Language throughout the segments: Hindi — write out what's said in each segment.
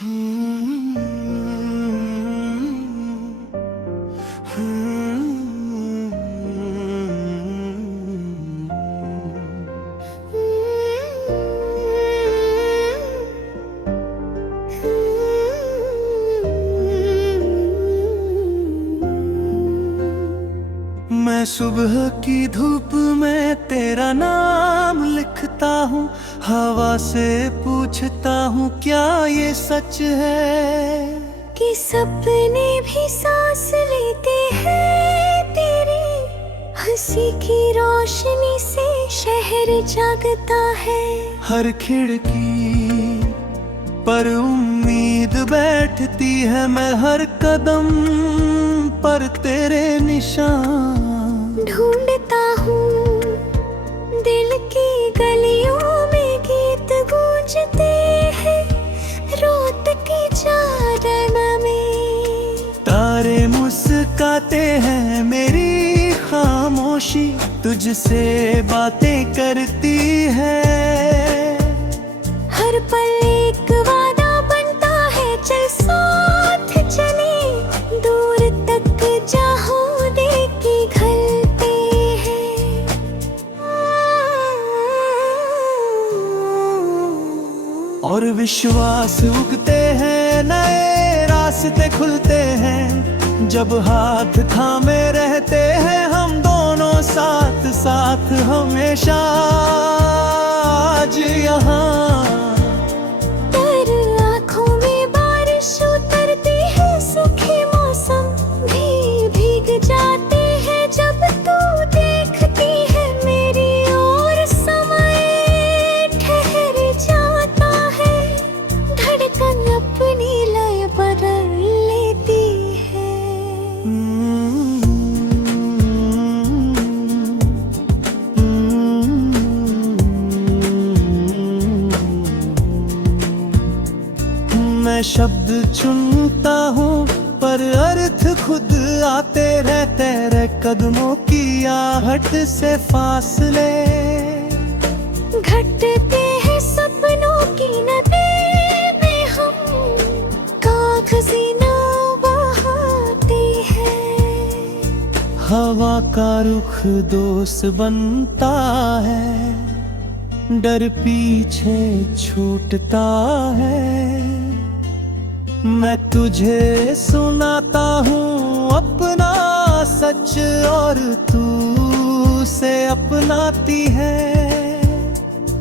मैं सुबह की धूप में तेरा नाम लिखता हूँ, हवा से पूछता हूँ क्या ये सच है कि सपने भी सांस लेते हैं तेरी हंसी की रोशनी से शहर जागता है। हर खिड़की पर उम्मीद बैठती है, मैं हर कदम पर तेरे निशान ढूंढता हूँ दिल की गलियों में गीत गूंजते हैं रात की चादर में। तारे मुस्काते हैं, मेरी खामोशी तुझसे बातें करती है। हर पल एक वादा बनता है, चल साथ चले दूर तक जहाँ देखी घलते हैं। और विश्वास उगते हैं, नए रास्ते खुलते हैं, जब हाथ थामे रहते हैं हम दोनों साथ साथ हमेशा। आज यहाँ तेरी आँखों में बारिश उतरती है, सूखे मौसम भी भीग जाते हैं जब तू देखती है मेरी ओर। समय ठहर जाता है, धड़कन अपनी लय बदल लेती है। मैं शब्द चुनता हूँ पर अर्थ खुद आते रहते रे, कदमों की आहट से फासले घटते हैं सपनों की नदी में हम कागज़ी नाव बहाते हैं। हवा का रुख दोस्त बनता है, डर पीछे छूटता है। मैं तुझे सुनाता हूँ अपना सच और तू से अपनाती है।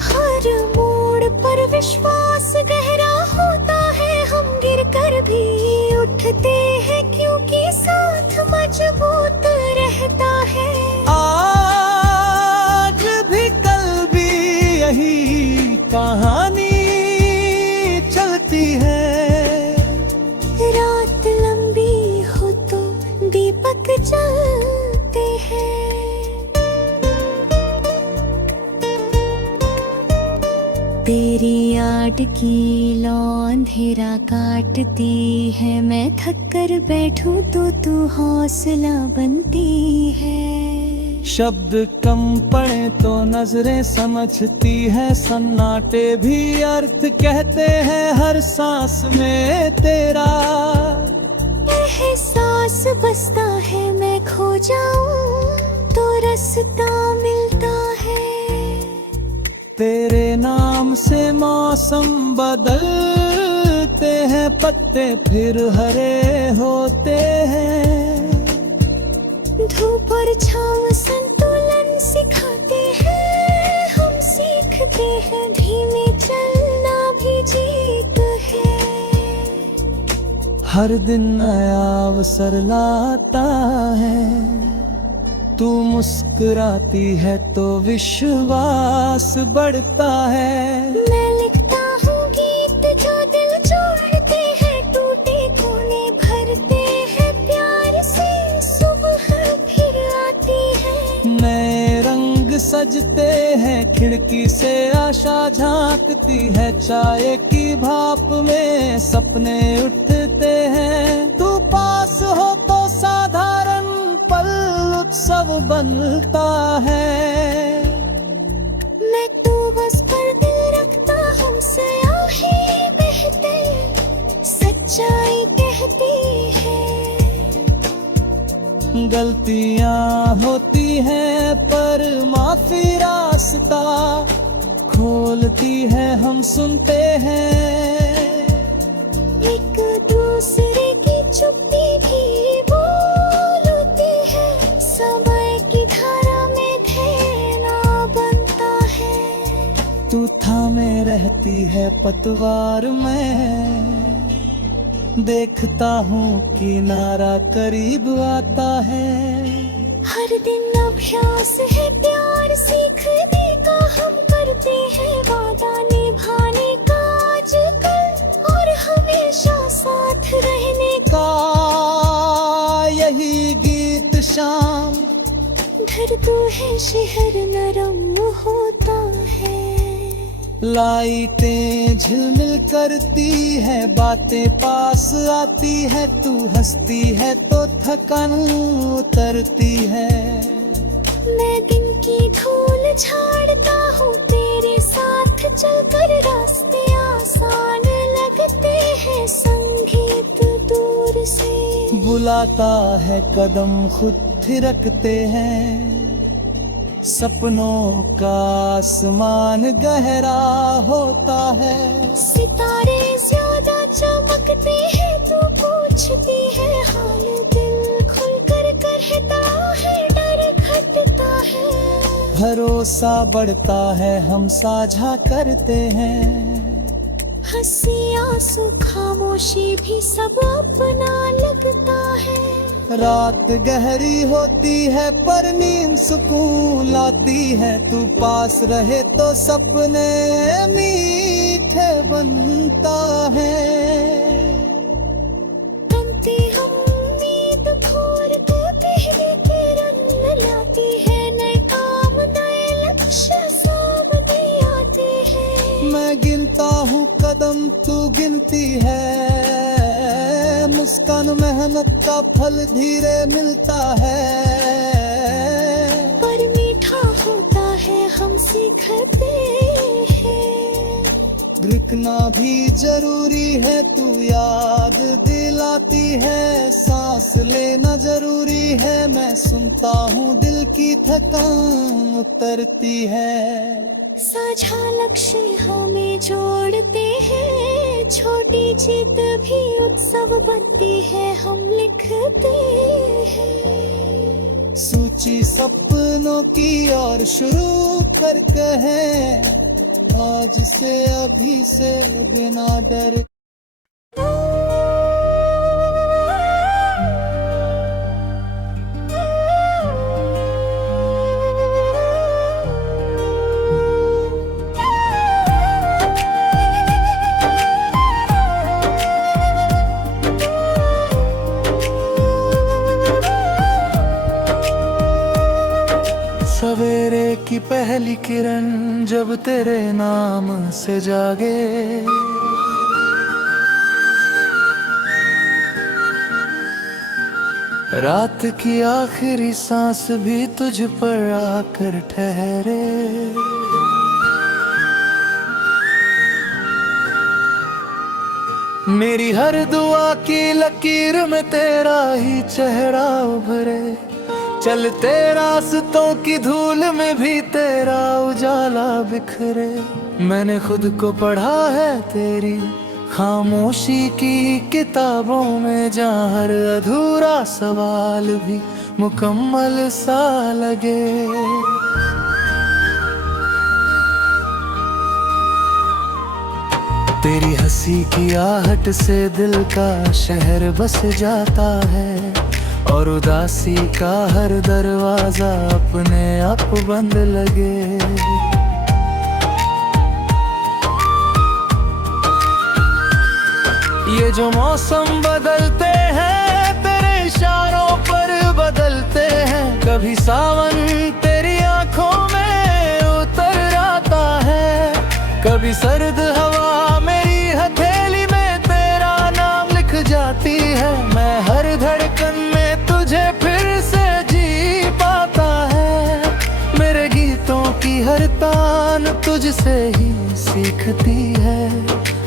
हर मोड़ पर विश्वास गहरा होता है, हम गिर कर भी उठते हैं क्योंकि साथ मजबूत रहता है। आज भी कल भी यही कहानी चलती है। रात लंबी हो तो दीपक जलते हैं। तेरी याद की लौ अंधेरा काटती है, मैं थक कर बैठूं तो तू हौसला बनती है। शब्द कम पड़े तो नजरें समझती है, सन्नाटे भी अर्थ कहते हैं हर सांस में तेरा एहसास बसता है। मैं खो जाऊं तो रास्ता मिलता है। तेरे नाम से मौसम बदलते हैं, पत्ते फिर हरे होते हैं। धूप और छाँव संतुलन सिखाते हैं, हम सीखते हैं धीमे चलना भी जीत है। हर दिन नया अवसर लाता है, तू मुस्कुराती है तो विश्वास बढ़ता है। मैं लिखता हूँ गीत जो दिल जोड़ते हैं, टूटे कोने भरते हैं प्यार से, सुबह फिर आती है। नए रंग सजते हैं, खिड़की से आशा झांकती है, चाय की भाप में सपने उठते हैं। तू पास हो तो साधारण पल उत्सव बनता है। मैं तो बस पर दिल रखता हूँ, स्याही बहते गलतियां होती हैं पर माफी रास्ता खोलती है, हम सुनते हैं। एक दूसरे की चुप्पी भी बोलती है, समय की धारा में देना बनता है। तू थामे रहती है पतवार में, देखता हूँ किनारा करीब आता है। हर दिन अभ्यास है प्यार सीखने का, हम करते हैं वादा निभाने का आजकल, और हमेशा साथ रहने का यही गीत शाम। धरतू है शहर नरम होता है, लाइटें झिलमिल करती है, बातें पास आती है, तू हंसती है तो थकान उतरती है। मैं दिन की धूल झाड़ता हूँ, तेरे साथ चलकर रास्ते आसान लगते हैं, संगीत दूर से बुलाता है, कदम खुद थिरकते हैं। सपनों का आसमान गहरा होता है, सितारे ज्यादा चमकते हैं, तू पूछती है हाल, दिल खुलकर कहता है, डर घटता है। भरोसा बढ़ता है, हम साझा करते हैं। हंसी आंसू खामोशी भी सब अपना लगता है। रात गहरी होती है पर नींद सुकून लाती है, तू पास रहे तो सपने मीठे बनता है। बनती हम उम्मीद भोर के पहले किरण लाती है, नए काम नए लक्ष्य सामने आते हैं। मैं गिनता हूँ कदम, तू गिनती है, मुस्कान मेहनत का फल धीरे मिलता है। पर मीठा होता है, हम सीखते हैं। रुकना भी जरूरी है, तू याद दिलाती है, सांस लेना जरूरी है, मैं सुनता हूँ दिल की थकान उतरती है। साझा लक्ष्य हमें जोड़ते हैं, छोटी जीत भी उत्सव बनती है, हम लिखते हैं। सूची सपनों की और शुरू करके है, आज से अभी से बिना डर। सवेरे की पहली किरण जब तेरे नाम से जागे, रात की आखिरी सांस भी तुझ पर आकर ठहरे। मेरी हर दुआ की लकीर में तेरा ही चेहरा उभरे, चलते रास्तों की धूल में भी तेरा उजाला बिखरे। मैंने खुद को पढ़ा है तेरी खामोशी की किताबों में, जहाँ हर अधूरा सवाल भी मुकम्मल सा लगे। तेरी हंसी की आहट से दिल का शहर बस जाता है, और उदासी का हर दरवाजा अपने आप बंद लगे। ये जो मौसम बदलते हैं तेरे इशारों पर बदलते हैं, कभी सावन तेरी आंखों में उतर आता है, कभी सर्द हवा मेरी हथेली में तेरा नाम लिख जाती है। मैं हर धड़कन में तुझे फिर से जी पाता है, मेरे गीतों की हर तान तुझसे ही सीखती है,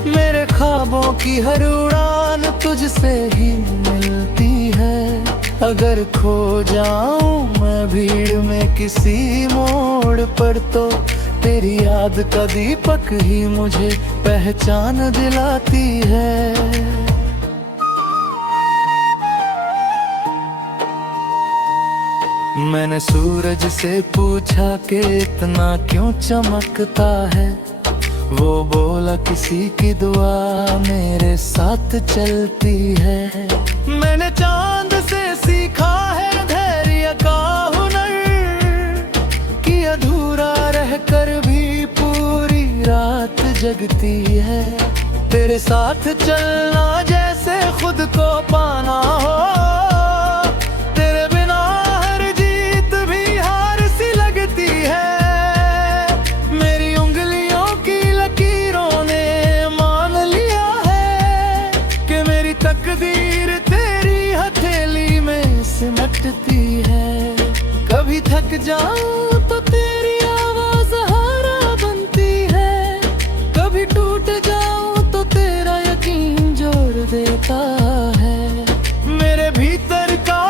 मेरे ख्वाबों की हर उड़ान तुझसे ही मिलती है। अगर खो जाऊं मैं भीड़ में किसी मोड़ पर, तो तेरी याद का दीपक ही मुझे पहचान दिलाती है। मैंने सूरज से पूछा कि इतना क्यों चमकता है, वो बोला किसी की दुआ मेरे साथ चलती है। मैंने चांद से सीखा है धैर्य का हुनर, कि अधूरा रहकर भी पूरी रात जगती है। तेरे साथ चलना जैसे खुद को पाना हो, तेरे बिना हर जीत भी हार सी लगती है। मेरी उंगलियों की लकीरों ने मान लिया है कि मेरी तकदीर तेरी हथेली में सिमटती है। कभी थक जाऊं तो तेरी आवाज सहारा बनती है, कभी टूट जाऊं तो तेरा यकीन जोड़ देता है। मेरे भीतर का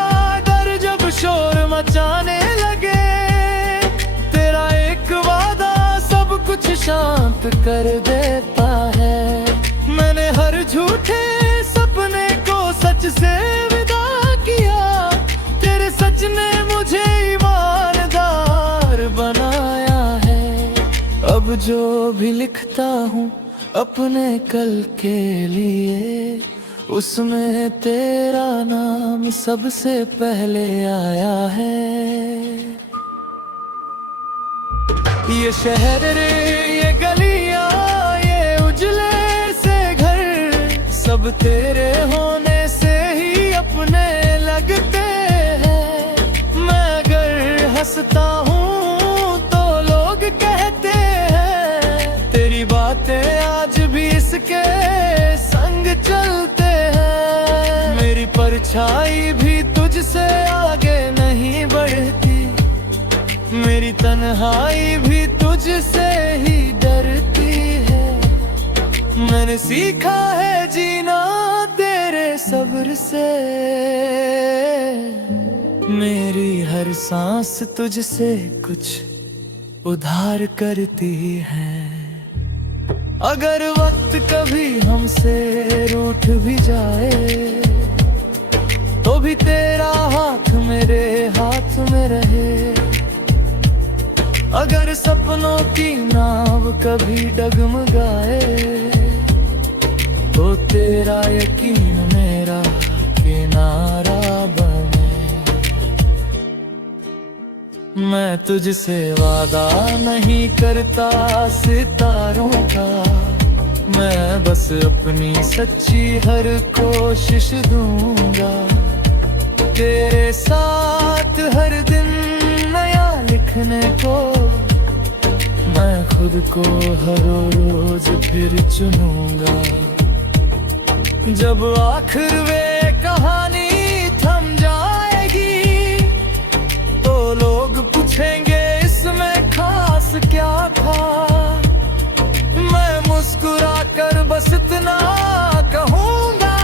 डर जब शोर मचाने लगे, तेरा एक वादा सब कुछ शांत कर देता है। मैंने हर झूठे सपने को सच से विदा किया, तेरे सच ने मुझे ईमानदार बनाया है। अब जो भी लिखता हूँ अपने कल के लिए, उसमें तेरा नाम सबसे पहले आया है। ये शहर रे, ये गलियां, ये उजले से घर, सब तेरे होने से ही अपने लगते हैं। मैं अगर हंसता हूँ तो लोग कहते हैं, तेरी बातें आज भी इसके संग चलते हैं। मेरी परछाई भी तुझसे आगे नहीं बढ़ती, मेरी तन्हाई भी तुझसे ही डरती है। मैंने सीखा है जीना तेरे सब्र से, मेरी हर सांस तुझसे कुछ उधार करती है। अगर वक्त कभी हमसे रूठ भी जाए, तो भी तेरा हाथ मेरे हाथ में रहे। अगर सपनों की नाव कभी डगमगाए, तो तेरा यकीन मेरा किनारा बने। मैं तुझसे वादा नहीं करता सितारों का, मैं बस अपनी सच्ची हर कोशिश दूंगा। तेरे साथ हर दिन नया लिखने को, मैं खुद को हर रोज फिर चुनूंगा। जब आखिर वे कहानी थम जाएगी, तो लोग पूछेंगे इसमें खास क्या था। मैं मुस्कुरा कर बस इतना कहूंगा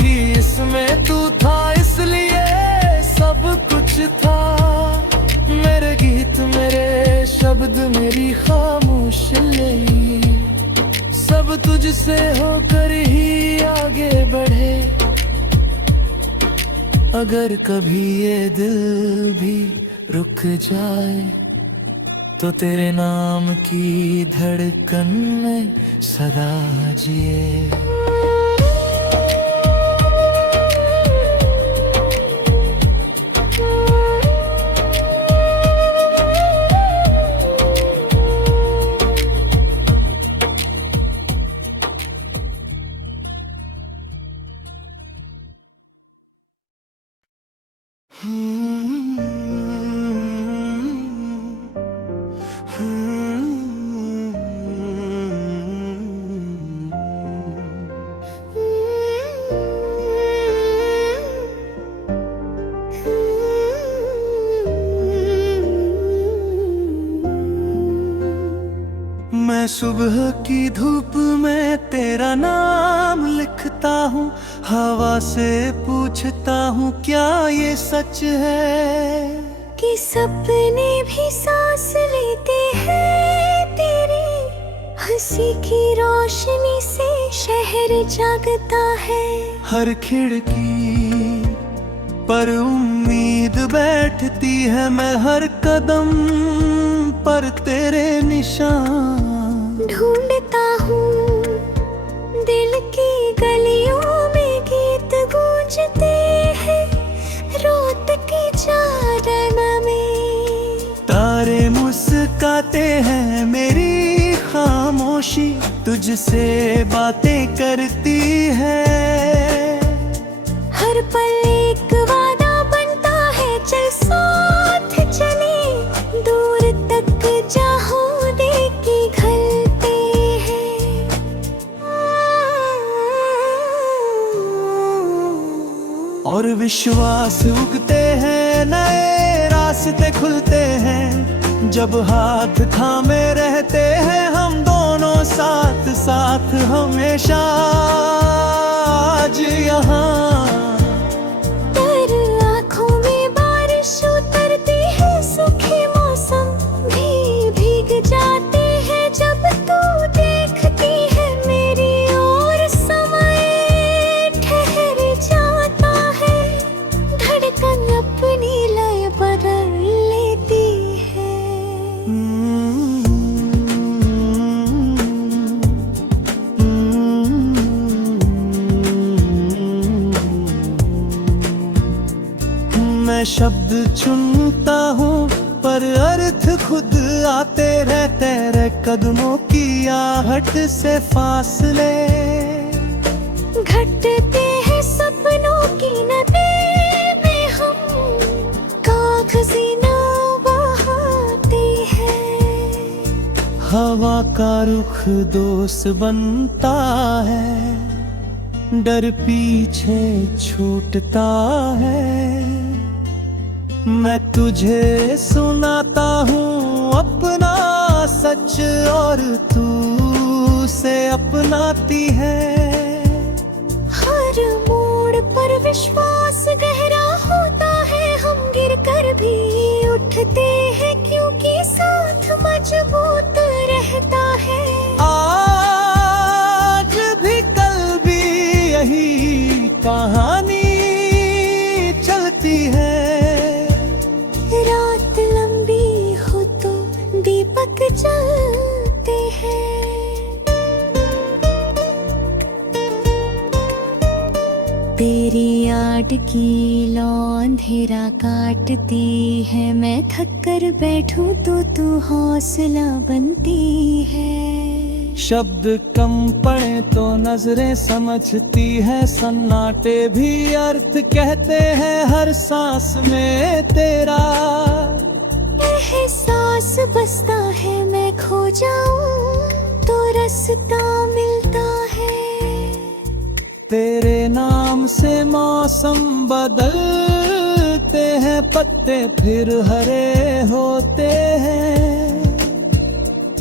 कि इसमें तू था, इसलिए सब कुछ था। मेरे गीत, मेरे शब्द, मेरी खामोशी, सब तुझसे होकर ही आगे बढ़े। अगर कभी ये दिल भी रुक जाए, तो तेरे नाम की धड़कन में सदा जिए। मैं सुबह की धूप में तेरा नाम लिखता हूँ, हवा से पूछता हूँ क्या ये सच है कि सपने भी सांस लेते हैं तेरी हंसी की रोशनी से शहर जागता है। हर खिड़की पर उम्मीद बैठती है, मैं हर कदम पर तेरे निशान ढूंढता हूँ दिल की गलियों में गीत गूंजते हैं रात की चादर में। तारे मुस्काते हैं, मेरी खामोशी तुझसे बातें करती है। हर पल एक वादा बनता है, चल साथ चले दूर तक जहाँ देखी घलते हैं। और विश्वास उगते हैं, नए रास्ते खुलते हैं, जब हाथ थामे रहते हैं हम दोनों साथ साथ हमेशा। आज यहाँ पर आँखों में बारिश उतरती है, सूखे मौसम भी भीग जाते हैं जब तू देखती है मेरी ओर। समय ठहर जाता है, धड़कन अपनी लय बदल लेती है। मैं शब्द चुनता हूँ पर अर्थ खुद आते रहते रे, कदमों की आहट से फासले घटते हैं सपनों की नदी में, हम कागज़ी नाव बहाते हैं। हवा का रुख दोस्त बनता है, डर पीछे छूटता है। मैं तुझे सुनाता हूँ अपना सच और तू से अपनाती है। हर मोड़ पर विश्वास गहरा होता है, हम गिर कर भी उठते हैं क्योंकि साथ मजबूत रहता है। आज भी कल भी यही कहानी चलती है। रात लंबी हो तो दीपक जलते हैं। तेरी याद की लौ अंधेरा काटती है, मैं थक कर बैठूं तो तू हौसला बनती है। शब्द कम पड़े तो नजरें समझती है, सन्नाटे भी अर्थ कहते हैं, हर सांस में तेरा एहसास बसता है। मैं खो जाऊं तो रास्ता मिलता है, तेरे नाम से मौसम बदलते हैं, पत्ते फिर हरे होते हैं।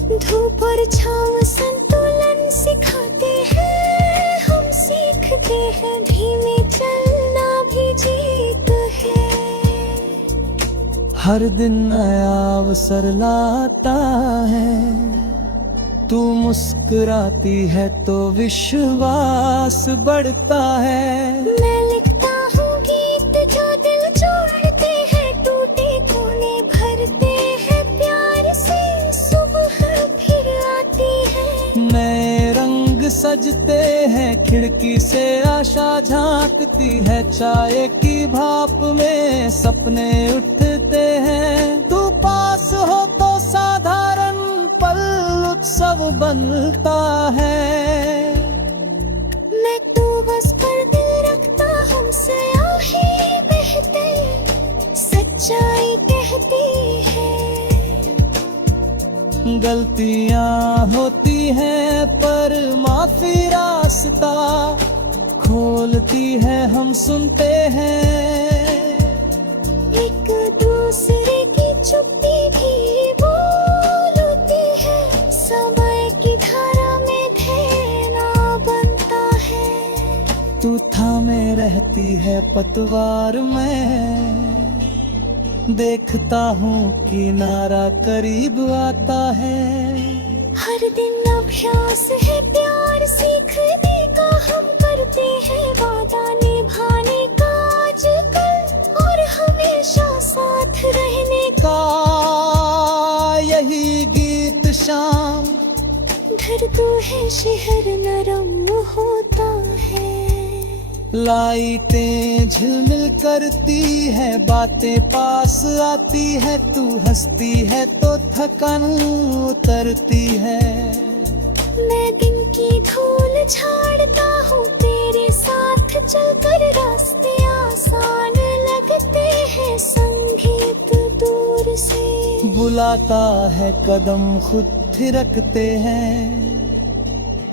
धूप और छाँव संतुलन सिखाते हैं, हम सीखते हैं धीमे चलना भी जीत है। हर दिन नया अवसर लाता है, तू मुस्कुराती है तो विश्वास बढ़ता है। मैं लिखता हूँ गीत जो दिल जोड़ते हैं, टूटे कोने भरते हैं प्यार से, सुबह फिर आती है। नए रंग सजते हैं, खिड़की से आशा झांकती है, चाय की भाप में सपने उठते हैं। तू पास हो तो साधारण पल उत्सव बनता है। मैं तो बस पर दिल रखता हूँ, स्याही बहते सच्चाई कहती है। गलतियाँ होती हैं पर माफी रास्ता खोलती है, हम सुनते हैं। एक दूसरे की चुप्पी भी बोलती है, समय की धारा में ढेना बनता है। तू थामे रहती है पतवार में। देखता हूँ किनारा करीब आता है। हर दिन अभ्यास है प्यार सीखने का, हम करते हैं वादा निभाने का आजकल, और हमेशा साथ रहने का यही गीत शाम। डरता है शहर नरम होता है। लाइटें झिलमिल करती है, बातें पास आती है, तू हंसती है तो थकान उतरती है। मैं दिन की धूल झाड़ता हूँ, तेरे साथ चलकर रास्ते आसान लगते हैं। संगीत दूर से बुलाता है, कदम खुद थिरकते हैं।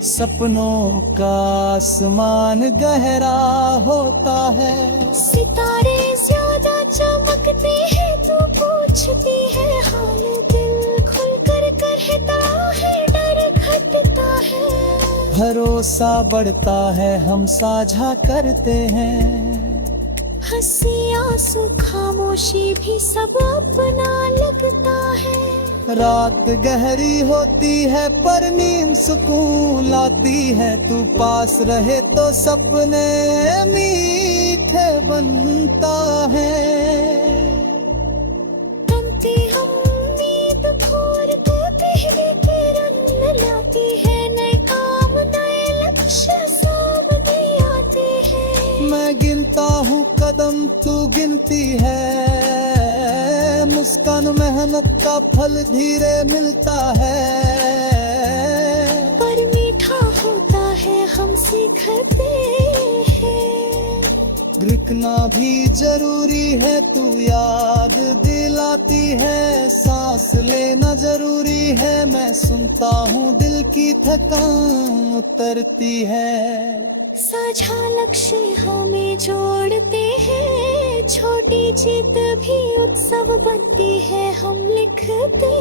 सपनों का आसमान गहरा होता है। सितारे ज्यादा चमकते हैं, तू पूछती है हाल, दिल खुलकर कहता है, डर घटता है। भरोसा बढ़ता है, हम साझा करते हैं। हंसी आंसू खामोशी भी सब अपना लगता है। रात गहरी होती है पर नींद सुकून लाती है, तू पास रहे तो सपने मीठे बनता है। बनती हम उम्मीद भोर को पहली किरण लाती है, नए काम नए लक्ष्य सामने आते हैं। मैं गिनता हूँ कदम, तू गिनती है। मुस्कान मेहनत का फल धीरे मिलता है। पर मीठा होता है, हम सीखते हैं। रुकना भी जरूरी है, तू याद दिलाती है। सांस लेना जरूरी है, मैं सुनता हूँ दिल की थकान उतरती है। साझा लक्ष्य हमें जोड़ते हैं, छोटी जीत भी उत्सव बनती है, हम लिखते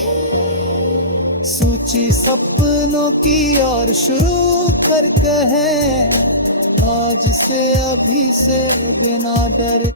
हैं। सूची सपनों की और शुरू कर कहें, आज से अभी से बिना डर